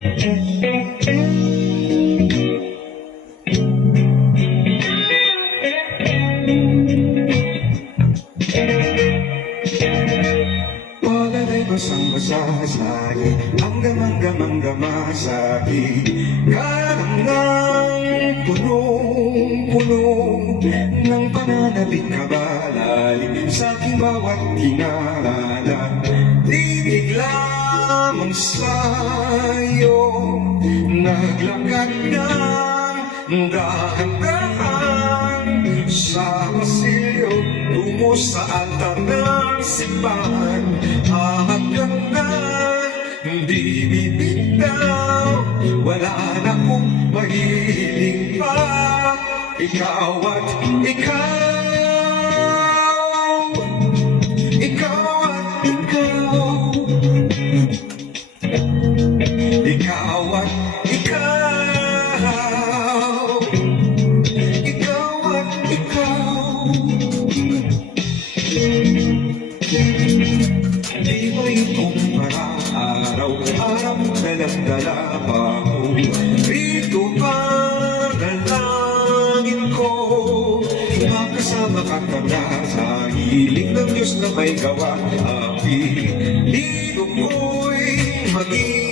Palagay basang-basa sa akin, ang gamang-gamang-gama sa akin. Karang punong-puno ng pananabik kabalalim sa aking bawat tinalala. Titig lamang sa'yo, naglakad ng dahan-dahan sa pasilyo, tungo sa altar ng simbahan. Ang ganda, hindi bibitaw, wala na kong mahiling pa. Ikaw at ikaw, ikaw at ikaw, ikaw at ikaw, ikaw at ikaw. Di ba itong araw, araw dalang-dala pa ko rito para langin ko. Makasama ka tanda sa hiling ng Diyos na may gawa. Ang piling ko'y maging